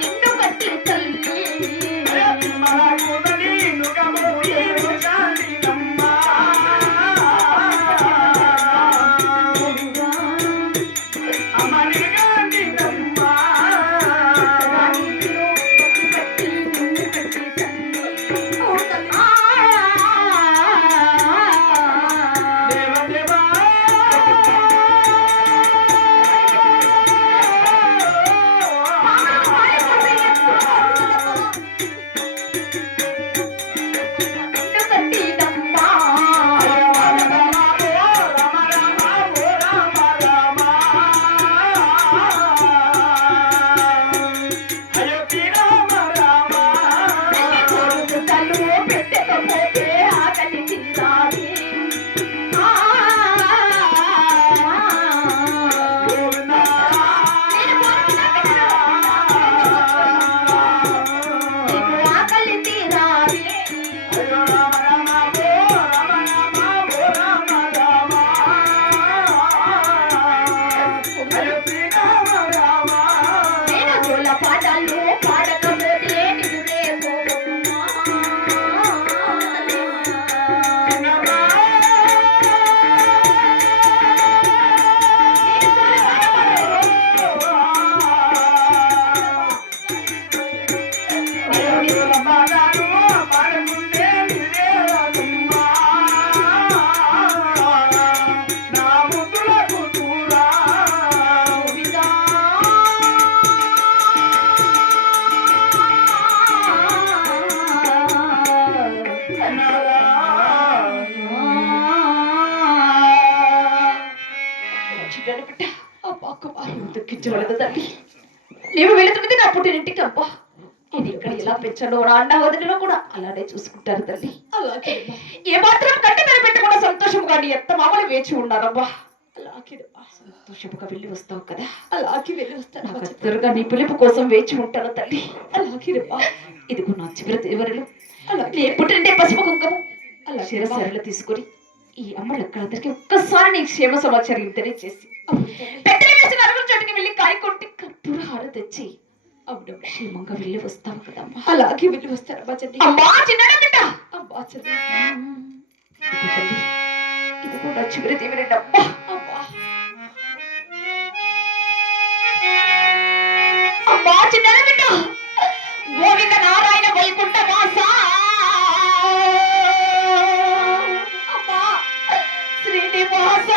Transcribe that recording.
నిండు కట్టి తల్లి దుఃఖించవలదు తల్లి. నీవు వెళుతున్నది నా పుట్టినింటికి. అబ్బా ఇది ఇక్కడ ఎలా పెంచడో అన్న వదిలిలో కూడా అలానే చూసుకుంటారు తల్లి. అలాగే ఏ మాత్రం కంటి మీద పెట్టకుండా సంతోషముగా నీ ఎత్త మామలు వేచి ఉన్నారబ్బా. అలాగే సంతోషముగా వెళ్ళి వస్తావు కదా. అలాగే వెళ్ళి వస్తాను. త్వరగా నీ పిలుపు కోసం వేచి ఉంటాను తల్లి. అలాగే ఇదిగో నా చివరి దేవరలు అలాగే పుట్టింటే పసుపు కుంకుమ అలా శిరసరలు తీసుకొని ఈ అమ్మలు అక్కడందరికీ ఒక్కసారి నీ క్షేమ సమాచారం తెలియజేసి చోటుకి వెళ్ళి కాయ కొట్టి కర్పూర హార తెచ్చి అప్పుడు క్షేమంగా వెళ్ళి వస్తాం కదమ్మా. అలాగే వెళ్ళి వస్తారమ్మా చెల్లి. అమ్మా చిన్నడా అమ్మా చెల్లి ఇది కూడా చివరి దేవరండమ్మా. అమ్మా అమ్మా చిన్నడా బిడ్డ గోవింద నారాయణ వైకుంఠ వాస అమ్మా శ్రీనివాస